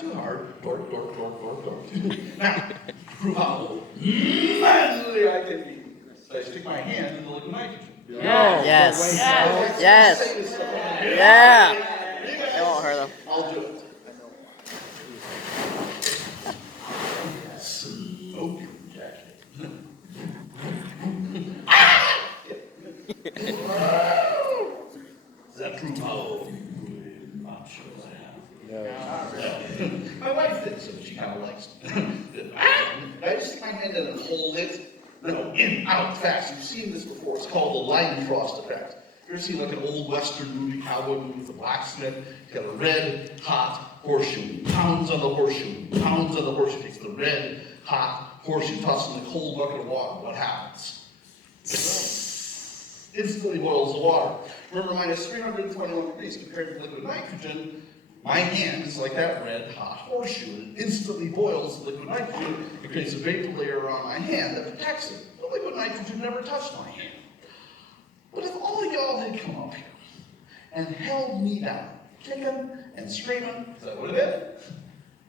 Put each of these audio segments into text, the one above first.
Too hard. Dork. Now, prove how manly I can be. So I stick my hand in the liquid nitrogen. Yes. Yes. Yeah. It won't hurt them. I'll do it. Smoke your jacket. Does that prove how I'm sure I have. My wife did, so she kind of likes it. I just stick my hand in and hold it. No, in, out, fast. You've seen this before. It's called the line frost effect. You ever seen like an old Western movie, cowboy movie with a blacksmith? He's got a red, hot horseshoe. Pounds on the horseshoe. Pounds on the horseshoe. Takes the red, hot horseshoe, tosses in a cold bucket of water. What happens? Instantly boils the water. Remember, minus 321 degrees compared to liquid nitrogen. My hand is like that red hot horseshoe, and it instantly boils the liquid nitrogen. It creates a vapor layer around my hand that protects it. The liquid nitrogen never touched my hand. But if all of y'all had come up here and held me down, kicking and screaming, is that what it is?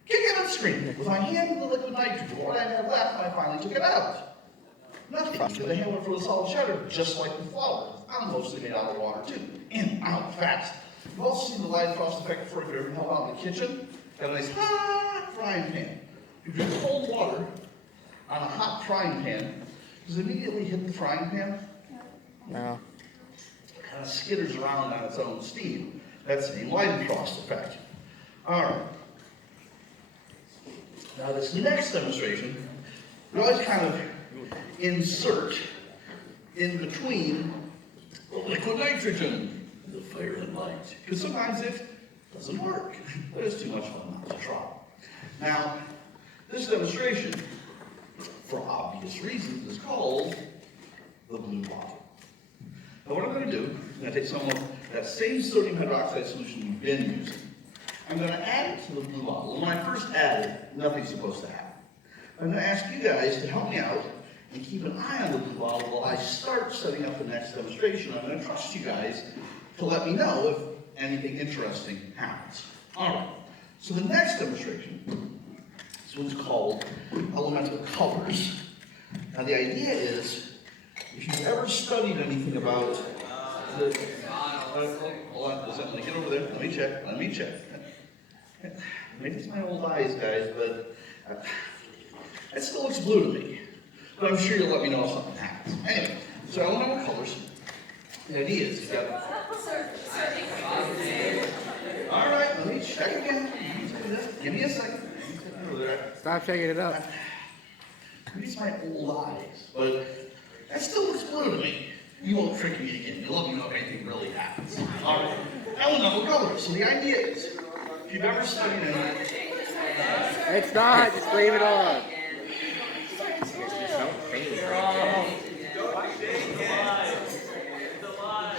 Kicking and screaming, with my hand in the liquid nitrogen, what I had left, I finally took it out. Nothing, because the hand went for the solid cheddar, just like the flour. I'm mostly made out of water too. In, out, fast. You've also seen the light frost effect before if you've ever held out in the kitchen. Got a nice hot frying pan. You drink cold water on a hot frying pan. Does it immediately hit the frying pan? No. It kind of skitters around on its own steam. That's the light frost effect. All right. Now this next demonstration, we always kind of insert in between the liquid nitrogen and the fire and light. Because sometimes it doesn't work. But it's too much fun not to try. Now, this demonstration, for obvious reasons, is called the blue bottle. Now what I'm going to do, I'm going to take some of that same sodium hydroxide solution you've been using. I'm going to add it to the blue bottle. When I first add it, nothing's supposed to happen. I'm going to ask you guys to help me out and keep an eye on the blue bottle while I start setting up the next demonstration. I'm going to trust you guys to let me know if anything interesting happens. All right, so the next demonstration, this one's called elemental colors. Now the idea is, if you've ever studied anything about the, hold on, let me get over there, let me check. Maybe it's my old eyes, guys, but it still looks blue to me. But I'm sure you'll let me know if something happens. Anyway, so elemental colors. The idea is, all right, let me check again. Give me a second. Stop checking it out. Maybe it's my old eyes, but that still looks blue to me. You won't trick me again. You'll let me know if anything really happens. All right, elemental colors. So the idea is, if you've ever studied anything, It's not. Just leave it on.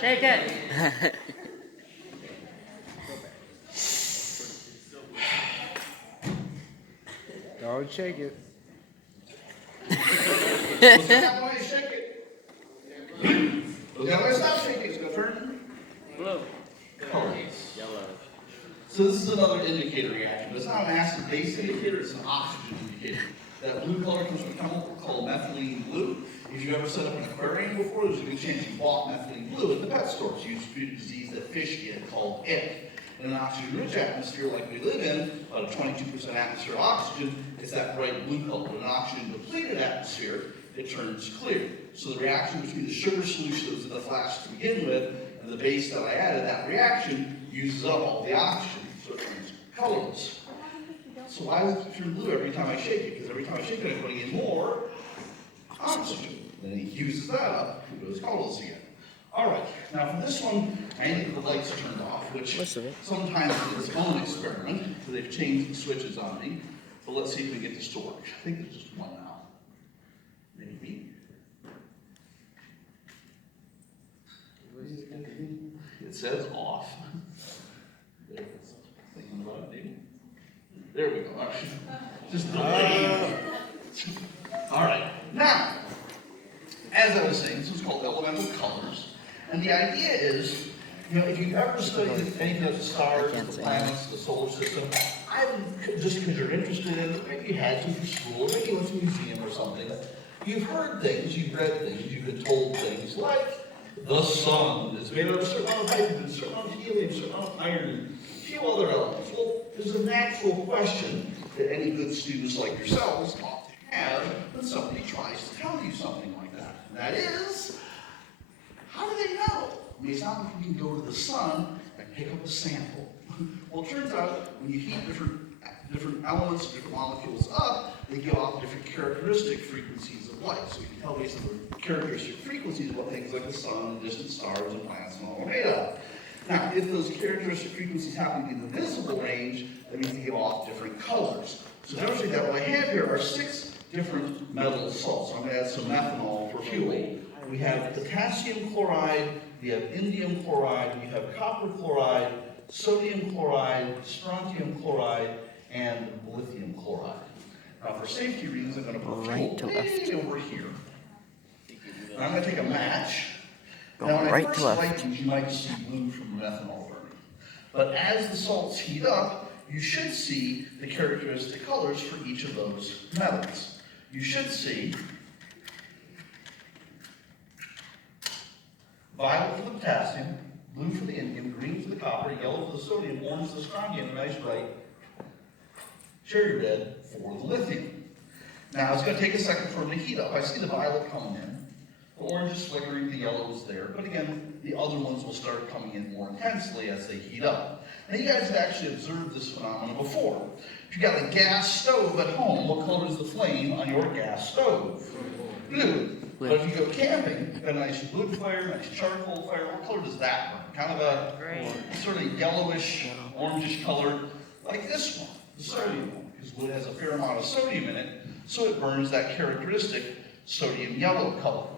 Shake it. Don't shake it. Look at how I shake it. Look how I stop shaking. It's going to turn Blue. colors. Yellow. So this is another indicator reaction, but it's not an acid-base indicator, it's an oxygen indicator. That blue color comes from a chemical called methylene blue. If you've ever set up an aquarium before, there's a good chance you bought methylene blue at the pet stores. You used to treat a disease that fish get called ick. In an oxygen-rich atmosphere like we live in, about a 22% atmosphere of oxygen, it's that bright blue color. In an oxygen-depleted atmosphere, it turns clear. So the reaction between the sugar solution that was in the flask to begin with and the base that I added, that reaction uses up all the oxygen, so it turns colorless. So why does it turn blue every time I shake it? Because every time I shake it, I'm putting in more oxygen. Then it uses that up, it goes colorless again. All right, now for this one, I need the lights turned off, which sometimes is its own experiment, so they've changed the switches on me. But let's see if we get this to work. I think there's just one now. Maybe. It says off. Thinking about it, maybe. There we go. All right. Just delay. All right. Now, as I was saying, this is called elemental colors. And the idea is, if you've ever studied anything of the stars, the planets, the solar system, just because you're interested in it, maybe you had to for school, or maybe you went to a museum or something, you've heard things, you've read things, you've been told things like the sun is made of a certain amount of hydrogen, a certain amount of helium, a certain amount of iron, a few other elements. Well, there's a natural question that any good students like yourselves ought to have when somebody tries to tell you something like that. And that is, how do they know? I mean, it's not like you can go to the sun and pick up a sample. Well, it turns out when you heat different elements, different molecules up, they give off different characteristic frequencies of light. So you can tell based on the characteristic frequencies what things like the sun, distant stars, and planets and all are made of. Now, if those characteristic frequencies happen to be in the visible range, that means they give off different colors. So demonstrate that what I have here are 6 different metal salts. So I'm going to add some methanol for fuel. We have potassium chloride, we have indium chloride, we have copper chloride, sodium chloride, strontium chloride, and lithium chloride. Now for safety reasons, I'm going to put fuel way over here. And I'm going to take a match. Now when I first light these, you might see blue from the methanol burning. But as the salts heat up, you should see the characteristic colors for each of those metals. You should see violet for the potassium, blue for the indium, green for the copper, yellow for the sodium, orange for the strontium, and nice bright cherry red for the lithium. Now it's going to take a second for them to heat up. I see the violet coming in. The orange is flickering, the yellow is there. But again, the other ones will start coming in more intensely as they heat up. Now you guys have actually observed this phenomenon before. If you got a gas stove at home, what color is the flame on your gas stove? Blue. But if you go camping, you've got a nice wood fire, nice charcoal fire, what color does that burn? Kind of a sort of yellowish, orangish color, like this one, the sodium one, because wood has a fair amount of sodium in it, so it burns that characteristic sodium yellow color.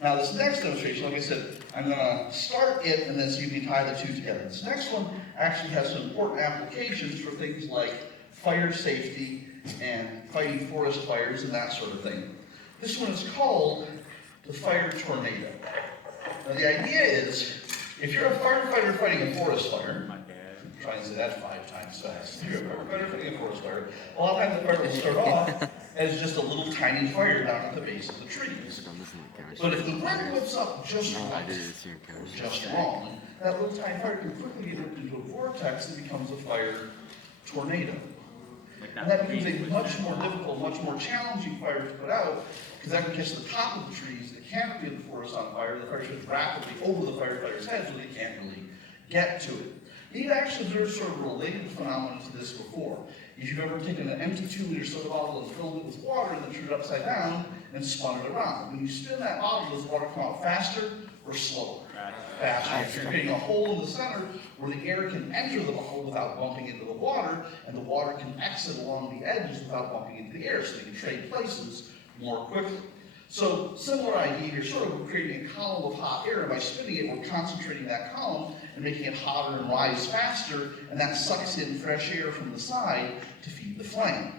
Now this next demonstration, like I said, I'm going to start it and then see if we can tie the two together. This next one actually has some important applications for things like fire safety and fighting forest fires and that sort of thing. This one is called the fire tornado. Now the idea is, if you're a firefighter fighting a forest fire, try and say that 5 times fast. If you're a firefighter fighting a forest fire, a lot of times the fire will start off as just a little tiny fire down at the base of the trees. But if the wind whips up just right, or just wrong, that little tiny fire can quickly get ripped into a vortex that becomes a fire tornado. And that becomes a much more difficult, much more challenging fire to put out, because that can catch the top of the trees, the canopy of the forest on fire, the fire shoots rapidly over the firefighter's head, so they can't really get to it. You've actually observed sort of a related phenomenon to this before. If you've ever taken an empty 2-liter soda bottle and filled it with water and then turned it upside down and spun it around. When you spin that bottle, does water come out faster or slower? Faster. You're creating a hole in the center where the air can enter the bottle without bumping into the water, and the water can exit along the edges without bumping into the air, so you can trade places more quickly. So, similar idea, you're sort of creating a column of hot air, and by spinning it, we're concentrating that column and making it hotter and rise faster, and that sucks in fresh air from the side to feed the flame.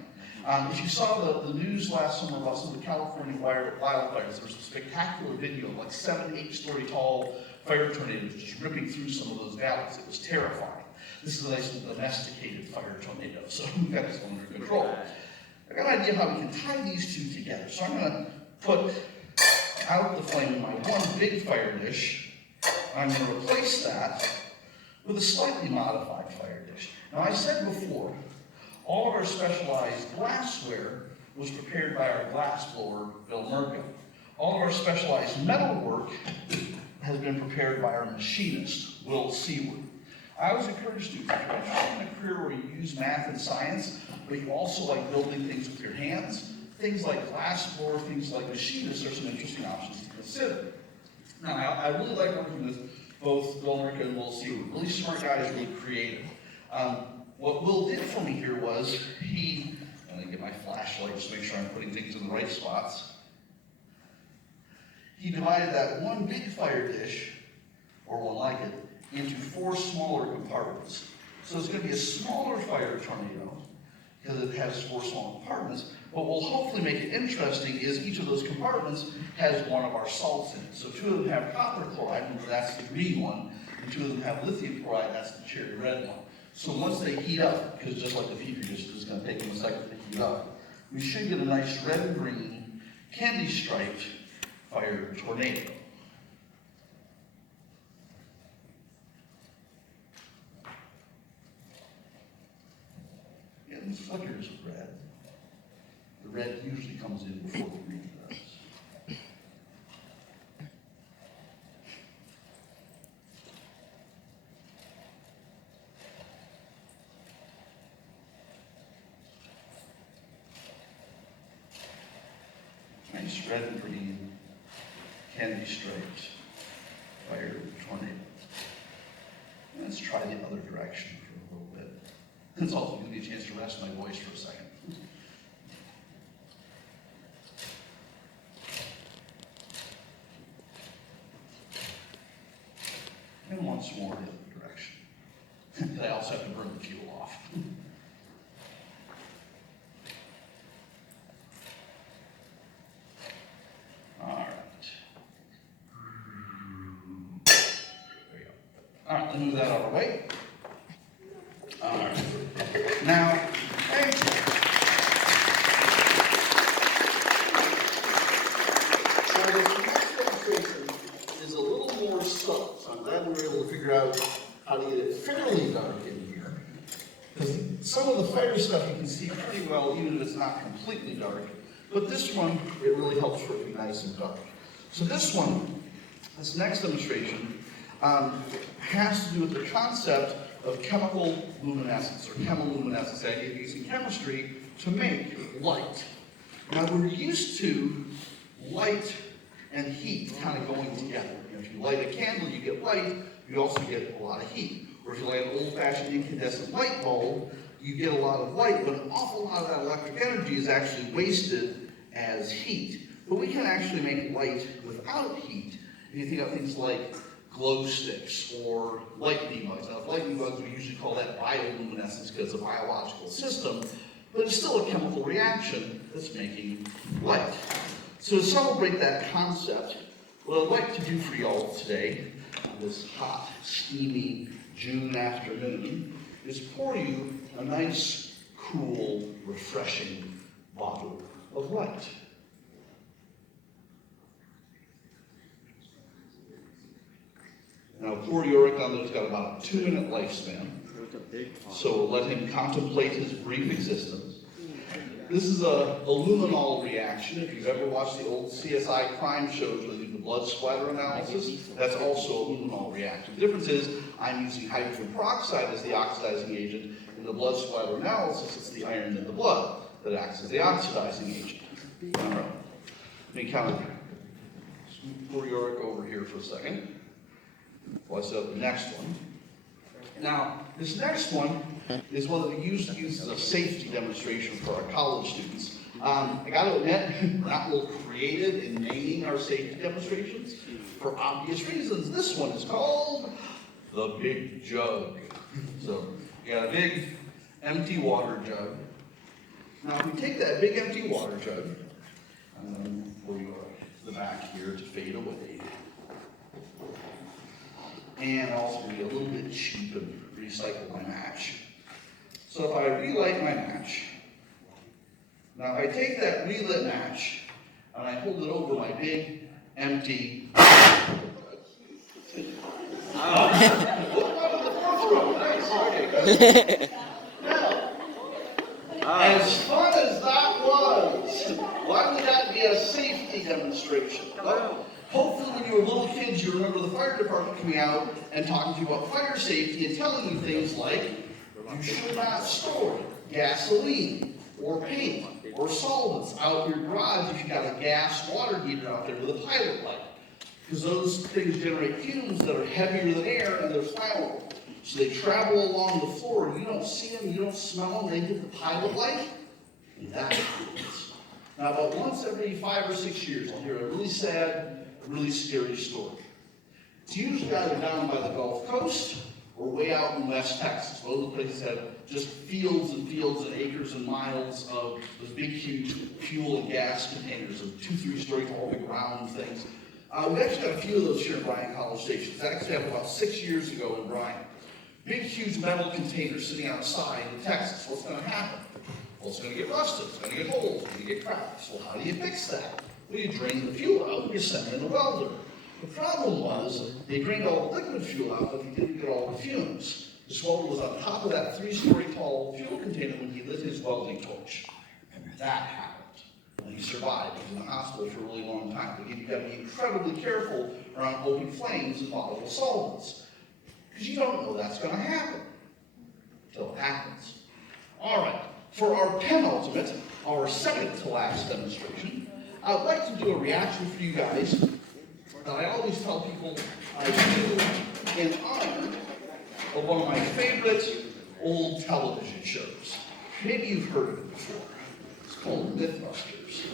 If you saw the news last summer about some of the California wildfires, there was a spectacular video of like 7, 8-story tall fire tornadoes just ripping through some of those valleys. It was terrifying. This is a nice domesticated fire tornado, so we've got this one under control. I've got an idea how we can tie these two together. So I'm going to put out the flame in my one big fire dish. I'm going to replace that with a slightly modified fire dish. Now I said before, all of our specialized glassware was prepared by our glassblower, Bill Merca. All of our specialized metal work has been prepared by our machinist, Will Seward. I always encourage students, if you're interested in a career where you use math and science, but you also like building things with your hands, things like glassblower, things like machinists are some interesting options to consider. Now, I really like working with both Bill Merca and Will Seward. Really smart guys, really creative. What Will did for me here was I'm going to get my flashlight just to make sure I'm putting things in the right spots. He divided that one big fire dish, or one like it, into 4 smaller compartments. So it's going to be a smaller fire tornado, because it has 4 small compartments. What will hopefully make it interesting is each of those compartments has one of our salts in it. So 2 of them have copper chloride, and that's the green one, and 2 of them have lithium chloride, that's the cherry red one. So once they heat up, because just like the feed reducer, it's going to take them a second to heat up, we should get a nice red and green candy striped fire tornado. And the flickers of red. The red usually comes in before the green does. Nice red and green, candy striped fire tornado. Let's try the other direction for a little bit. It's also going to be a chance to rest my voice for a second. And once more the other direction. I also have to burn the fuel off. All right. There we go. All right, let's move that out of the way. All right. Now, hey. So this next demonstration is a little more subtle. So I'm glad we were able to figure out how to get it fairly dark in here. Because some of the fire stuff you can see pretty well, even if it's not completely dark. But this one, it really helps for it to be nice and dark. So this one, this next demonstration, has to do with the concept of chemical luminescence, or chemiluminescence, the idea of using chemistry to make light. Now we're used to light and heat kind of going together. You know, if you light a candle, you get light, you also get a lot of heat. Or if you light an old-fashioned incandescent light bulb, you get a lot of light, but an awful lot of that electric energy is actually wasted as heat. But we can actually make light without heat. If you think of things like glow sticks or lightning bugs. Now, lightning bugs, we usually call that bioluminescence because it's a biological system, but it's still a chemical reaction that's making light. So to celebrate that concept, what I'd like to do for y'all today, on this hot, steamy June afternoon, is pour you a nice, cool, refreshing bottle of light. Now, poor Yorick on there's got about a 2-minute lifespan, so we'll let him contemplate his brief existence. This is a luminol reaction. If you've ever watched the old CSI crime shows where they do the blood splatter analysis, that's also a luminol reaction. The difference is I'm using hydrogen peroxide as the oxidizing agent. In the blood splatter analysis, it's the iron in the blood that acts as the oxidizing agent. All right. Let me kind of scoot poor Yorick over here for a second. Well, I set up the next one. Now, this next one is one that we usually use as a safety demonstration for our college students. I got to admit, we're not real creative in naming our safety demonstrations for obvious reasons. This one is called the Big Jug. So, you got a big empty water jug. Now, if we take that big empty water jug, and we'll go to the back here to fade away. And also be a little bit cheap and recycle my match. So if I relight my match, now if I take that relit match and I hold it over my big, empty as fun as that was, why would that be a safety demonstration? Well, hopefully when you were little kids, you remember the fire department coming out and talking to you about fire safety and telling you things like, you should not store gasoline or paint or solvents out your garage if you got a gas water heater out there with a pilot light. Because those things generate fumes that are heavier than air and they're flammable. So they travel along the floor, you don't see them, you don't smell them, they hit the pilot light, and that happens. Now about once every 5 or 6 years, I'll hear a really sad, really scary story. It's usually either down by the Gulf Coast or way out in West Texas. Both of the places have just fields and acres and miles of those big, huge fuel and gas containers of 2-3 story tall, big round things. We've actually got a few of those here in Bryan College Station. That actually happened about 6 years ago in Bryan. big, huge metal container sitting outside in Texas. What's going to happen? Well, it's going to get rusted, it's going to get holes, it's going to get cracks. Well, how do you fix that? Well, you drain the fuel out and you send in a welder. The problem was, they drained all the liquid fuel out, but they didn't get all the fumes. This welder was on top of that 3-story tall fuel container when he lit his welding torch. And that happened. And he survived. He was in the hospital for a really long time. But you've got to be incredibly careful around open flames and volatile solvents. Because you don't know that's going to happen until it happens. All right, for our penultimate, our second to last demonstration, I'd like to do a reaction for you guys that I always tell people I do in honor of one of my favorite old television shows. Maybe you've heard of it before. It's called Mythbusters.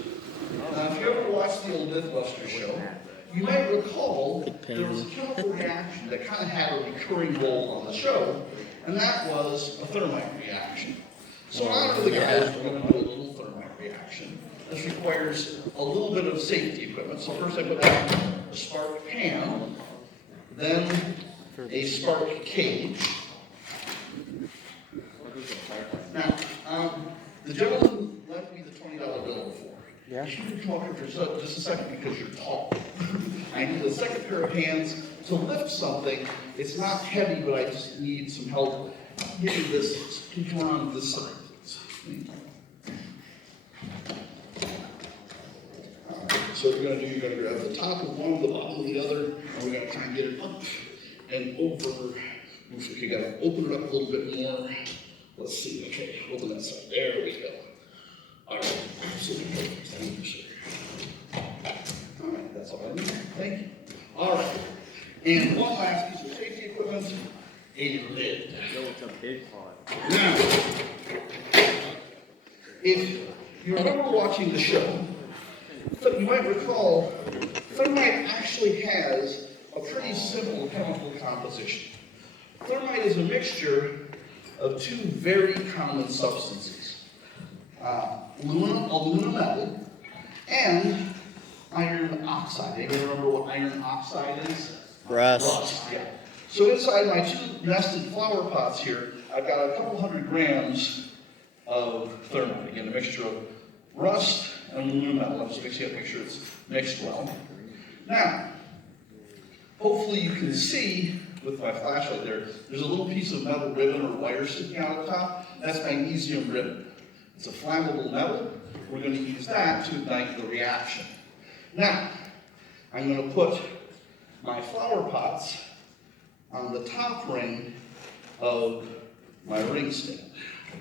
Now, if you ever watched the old Mythbusters show, you might recall there was a chemical reaction that kind of had a recurring role on the show, and that was a thermite reaction. So in honor of the guys, we're going to do a little thermite reaction. This requires a little bit of safety equipment. So first I put down a spark pan, then a spark cage. Now, the gentleman left me the $20 bill before. Yeah. You can come up here for just a second because you're tall. I need a second pair of hands to lift something. It's not heavy, but I just need some help. Give me this. Can you come on this side, please? So what we're going to do, you're going to grab the top of one, the bottom of the other, and we're going to try and get it up and over. Looks like you got to open it up a little bit more. Let's see. Okay, open that side. There we go. All right. Absolutely perfect. Thank you, sir. All right, that's all I need. Thank you. All right. And one last piece of safety equipment, a lid. It's a big pot. Now, if you remember watching the show, so you might recall, thermite actually has a pretty simple chemical composition. Thermite is a mixture of two very common substances, aluminum metal and iron oxide. Anybody remember what iron oxide is? Rust, yeah. So inside my two nested flower pots here, I've got a couple hundred grams of thermite. Again, a mixture of rust and aluminum metal. I'm just mixing up, make sure it's mixed well. Now, hopefully you can see with my flashlight there's a little piece of metal ribbon or wire sticking out of the top. That's magnesium ribbon. It's a flammable metal. We're going to use that to ignite the reaction. Now, I'm going to put my flower pots on the top ring of my ring stand.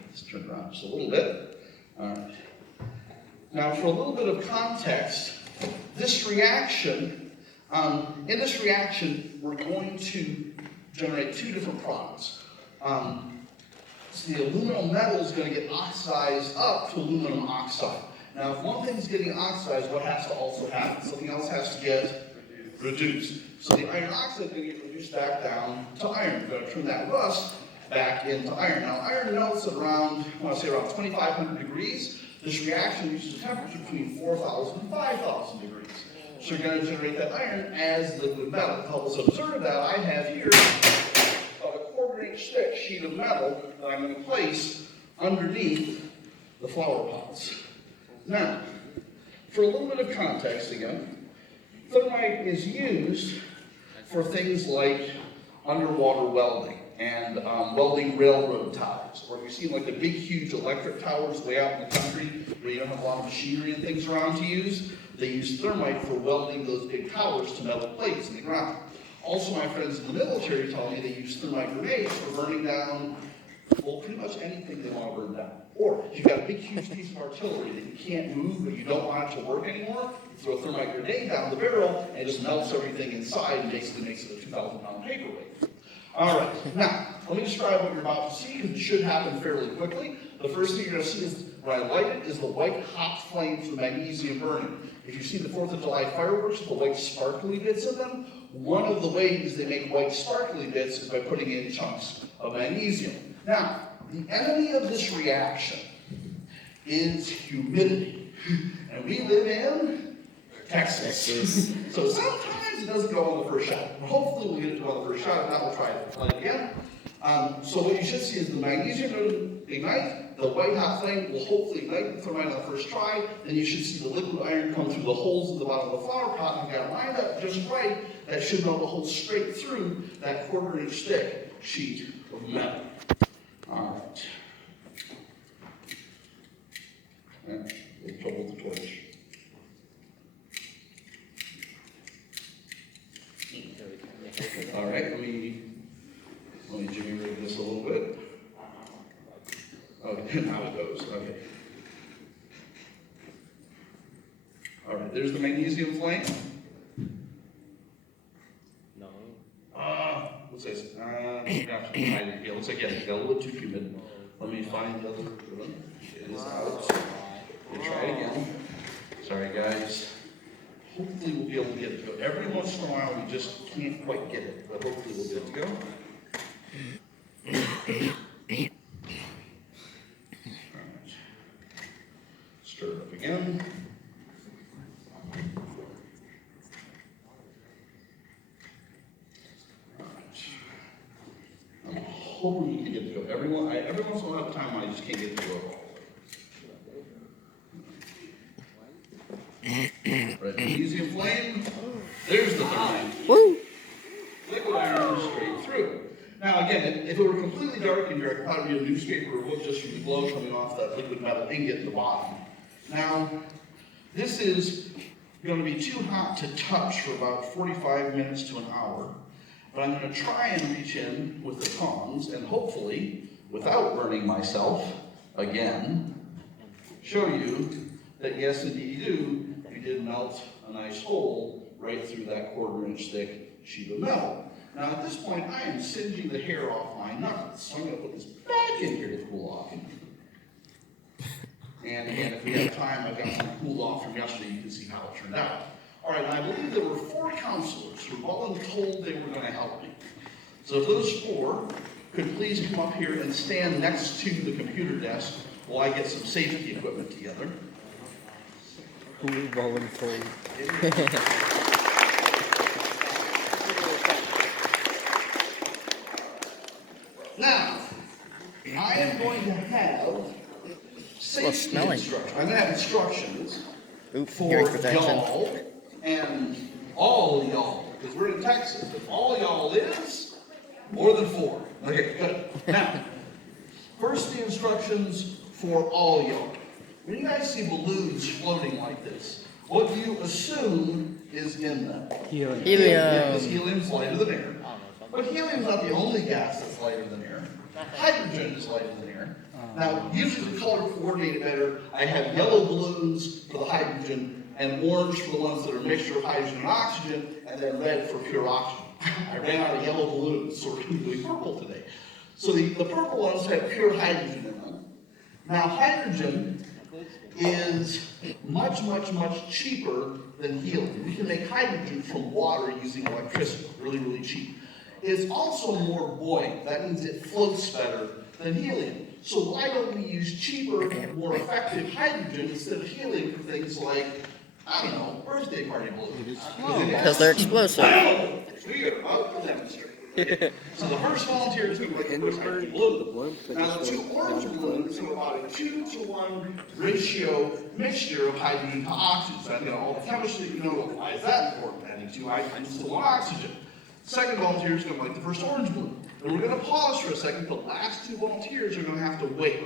Let's turn it around just a little bit. All right. Now, for a little bit of context, this reaction, in this reaction, we're going to generate two different products. So the aluminum metal is going to get oxidized up to aluminum oxide. Now, if one thing's getting oxidized, what has to also happen? Something else has to get reduced. So the iron oxide is going to get reduced back down to iron. We're going to turn that rust back into iron. Now, iron melts at around, I want to say around 2,500 degrees. This reaction reaches a temperature between 4,000 and 5,000 degrees. So you're going to generate that iron as liquid metal. To help us observe that, I have here about a 1/4-inch thick sheet of metal that I'm going to place underneath the flower pots. Now, for a little bit of context again, thermite is used for things like underwater welding and welding railroad ties, or you've seen like the big, huge electric towers way out in the country where you don't have a lot of machinery and things around to use. They use thermite for welding those big towers to metal plates in the ground. Also, my friends in the military tell me they use thermite grenades for burning down, well, pretty much anything they want to burn down. Or if you've got a big, huge piece of artillery that you can't move, but you don't want it to work anymore, you throw a thermite grenade down the barrel, and it just melts everything inside and basically makes it a 2,000-pound paperweight. All right, now, let me describe what you're about to see, because it should happen fairly quickly. The first thing you're going to see is, when I light it, is the white hot flame from magnesium burning. If you see the 4th of July fireworks with the white sparkly bits in them, one of the ways they make white sparkly bits is by putting in chunks of magnesium. Now, the enemy of this reaction is humidity. And we live in Texas. So sometimes it doesn't go on the first shot. Hopefully we'll get it to go on the first shot. If not, we'll try it again. So what you should see is the magnesium node ignite, the white hot flame will hopefully ignite the thermite on the first try, then you should see the liquid iron come through the holes at the bottom of the flower pot, and got it lined up just right. That should melt the hole straight through that 1/4 inch thick sheet of metal. All right. We'll trouble the torch. All right, let me jimmy rig this a little bit. Oh, now it goes. Okay. All right, there's the magnesium flame. No. What's this? Yeah, looks like it got a little too humid. Let me find the other one. It is out. We'll try it again. Sorry, guys. Hopefully we'll be able to get it to go. Every once in a while we just can't quite get it, but hopefully we'll be able to go. All right. Stir it up again. All right. I'm hoping we can get it to go. Every once in a while, at a time, I just can't get it to go. Right, magnesium flame. There's the thermite. Woo! Liquid iron straight through. Now again, if it were completely dark in here, I could probably be a newspaper or book just from the glow coming off that liquid metal ingot at the bottom. Now, this is going to be too hot to touch for about 45 minutes to an hour. But I'm going to try and reach in with the tongs and hopefully, without burning myself again, show you that yes, indeed you do. We did melt a nice hole right through that 1/4 inch thick sheet of metal. Now at this point, I am singeing the hair off my knuckles. So I'm going to put this back in here to cool off. And again, if we have time, I've got some cooled off from yesterday. You can see how it turned out. All right, and I believe there were 4 counselors who all told they were going to help me. So if those 4 could please come up here and stand next to the computer desk while I get some safety equipment together. Who volunteered? Now, I am going to have safety instructions. I'm going to have instructions for y'all and all y'all, because we're in Texas. If all y'all is more than 4. Okay, good. Now, first the instructions for all y'all. When you guys see balloons floating like this, what do you assume is in them? Helium. Because helium's lighter than air. But helium's not the only gas that's lighter than air. Hydrogen is lighter than air. Now, usually the color coordinated better. I have yellow balloons for the hydrogen and orange for the ones that are a mixture of hydrogen and oxygen, and then red for pure oxygen. I ran out of yellow balloons, so we're doing purple today. So the purple ones have pure hydrogen in them. Now, hydrogen is much, much, much cheaper than helium. We can make hydrogen from water using electricity, really, really cheap. It's also more buoyant. That means it floats better than helium. So why don't we use cheaper and more effective hydrogen instead of helium for things like, I don't know, birthday party balloons? Because they're explosive. I'll demonstrate. So the first volunteer is going to make the first hydrogen balloon. Now the 2 orange balloons are about a 2-to-1 ratio mixture of hydrogen to oxygen. So I know all the chemistry, you know, why is that important? Adding 2 hydrogens to 1 oxygen. Second volunteer is going to make the first orange balloon. And we're going to pause for a second. The last 2 volunteers are going to have to wait.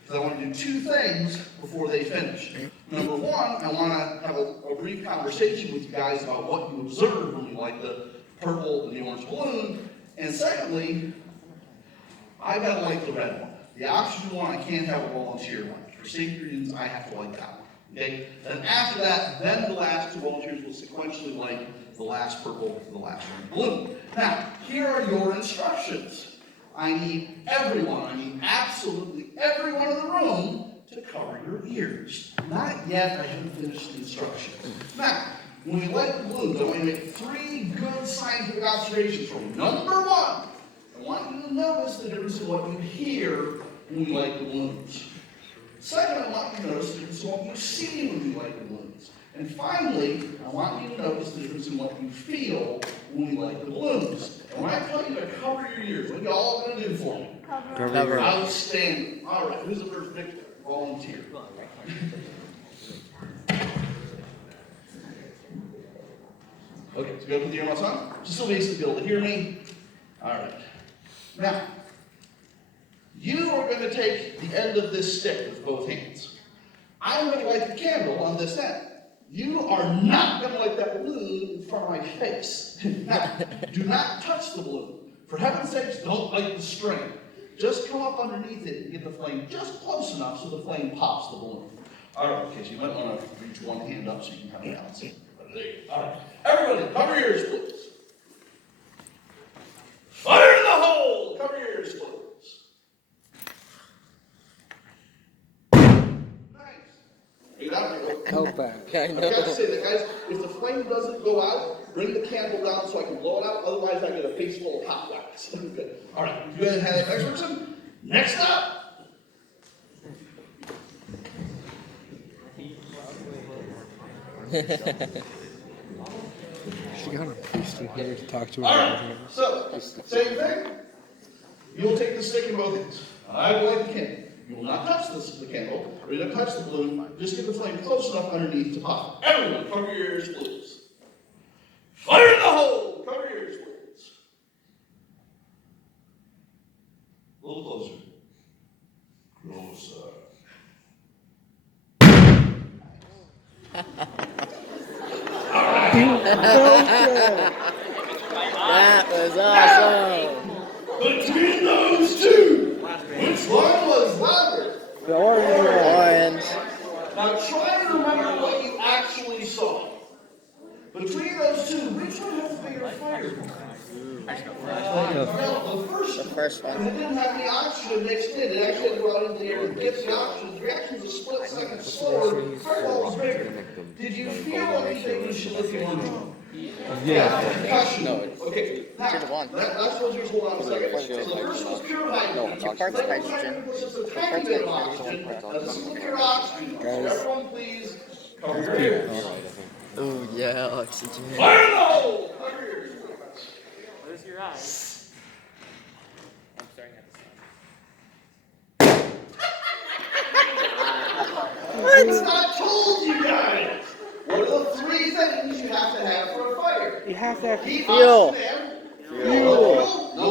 Because I want to do 2 things before they finish. Number 1, I want to have a brief conversation with you guys about what you observed when you light the purple and the orange balloon. And secondly, I've got to light the red one. The oxygen one, I can't have a volunteer light. For safety reasons, I have to light that one. Okay? And after that, then the last 2 volunteers will sequentially light the last purple and the last orange balloon. Now, here are your instructions. I need everyone, I need absolutely everyone in the room to cover your ears. Not yet, I haven't finished the instructions. Now, when you light the balloons, I want you to make 3 good scientific observations for me. Number 1, I want you to notice the difference in what you hear when you light the balloons. Second, I want you to notice the difference in what you see when you light the balloons. And finally, I want you to notice the difference in what you feel when we light the balloons. And when I tell you to cover your ears, what are y'all going to do for me? Cover. Outstanding. All right, who's the first victor? Volunteer. Okay, so go put the earmuffs on. Just so basically be able to hear me. All right. Now, you are going to take the end of this stick with both hands. I'm going to light the candle on this end. You are not going to light that balloon in front of my face. Now, do not touch the balloon. For heaven's sakes, don't light the string. Just come up underneath it and get the flame just close enough so the flame pops the balloon. All right, okay, so you might want to reach one hand up so you can kind of balance it. There you go. All right. Everybody, cover your ears, please. Fire in the hole! Cover your ears, please. Nice. Get out of here. Go back. I I've know. got to say that, guys, if the flame doesn't go out, bring the candle down so I can blow it out. Otherwise, I get a face full of hot wax. Okay. All right. You go ahead and have that next person. Next up. She got a priest in here to talk to her. All right. So, same thing. You will take the stick in both hands. I will light the candle. You will not touch the candle, or you don't touch the balloon. Just get the flame close enough underneath to pop. Everyone, cover your ears, please. Fire in the hole! Cover your ears, please. A little closer. Closer. That was awesome. Between those two, which one was louder? The orange one. Orange. Now try to remember what you actually saw. Between those two, which one has bigger fire? No, the first one. one. It didn't have any oxygen mixed in. It actually had to go out into the air and get the oxygen. The reaction was a split second slower. Fireball was bigger. Did you feel anything when she lit the orange? Yeah. Concussion. No, Okay. Now, two to one. that's what yours. Hold on a second. So the first was pure hydrogen. No, 2 parts hydrogen. Plus just a tiny bit of oxygen. Now this is the pure oxygen. So everyone please cover your ears. Oh yeah, oxygen. Fire in the hole! Cover your ears. Close your eyes. I'm staring at the sun. I told you guys! What are the 3 things you have to have for a fire? You have to have Heat, Fuel. oxygen, and fuel. No.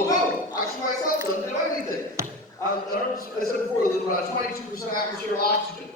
Oxygen myself doesn't do anything. I said before, we live around 22% atmospheric oxygen.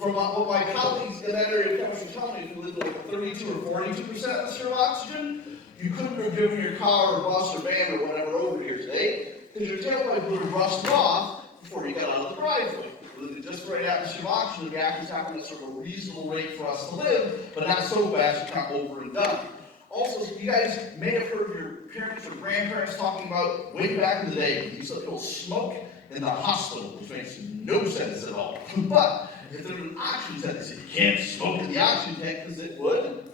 From what my colleagues in that area of chemistry tell me, if you live like 32 or 42% atmospheric oxygen, you couldn't have driven your car or bus or van or whatever over here today, because your tailpipe would have rusted off before you got out of the driveway. With just the right atmosphere of oxygen, the reactions happen at sort of a reasonable rate for us to live, but not so fast it's not over and done. Also, you guys may have heard your parents or grandparents talking about way back in the day, you saw people smoke in the hospital, which makes no sense at all. But if there's an oxygen tank, they say you can't smoke in the oxygen tank because it would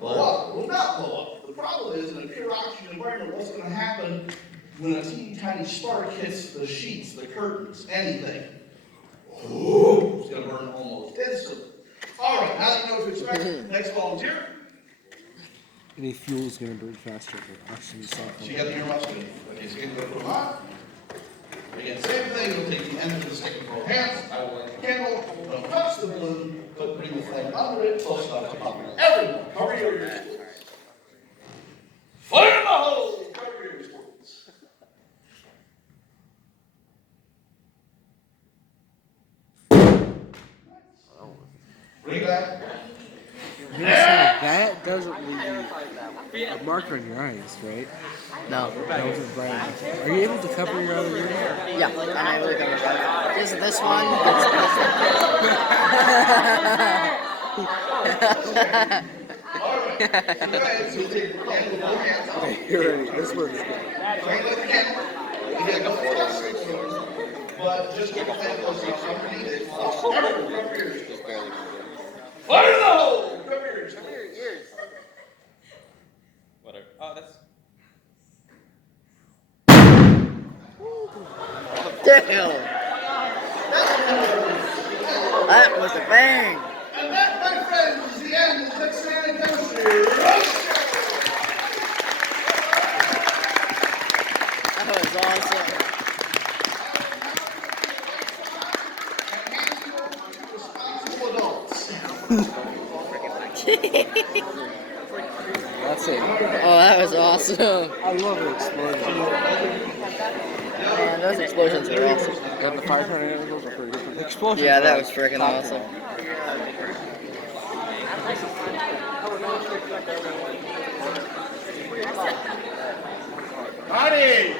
blow up. It will not blow up. The problem is, in a pure oxygen environment, what's going to happen when a teeny tiny spark hits the sheets, the curtains, anything? Ooh, it's going to burn almost instantly. All right, now that you know what to expect, next volunteer. Any fuel is going to burn faster than oxygen itself. So you got the earmuffs good. Okay, so you're going to put them on. Again, same thing, you'll take the end of the stick in both hands. I will light the candle. Don't touch the balloon, but bring the flame under it, close enough to pop it. Everyone, cover your ears, please. Fire in the hole! Cover your ears, please. Bring it back. That doesn't leave a marker on your eyes, right? No. That wasn't Bryan. Are you able to cover your other ear? Yeah, and I really got it. Just this one. Alright, so guys, you'll take the candle in both hands. Okay, you're ready. This one's good. Bring the candle. You got no touch, but just get the flame close enough underneath it. Everyone, cover your ears. Fire in the hole! Cover your ears. Cover your ears. Whatever. Oh, that's. Damn! That was a bang! And that, my That was awesome. Responsible adults. That's it. Oh, that was awesome. I love the explosion. Man, those explosions are awesome. And the fire tornadoes are pretty good. The explosions Yeah, that are was freaking top awesome. tier. Ready?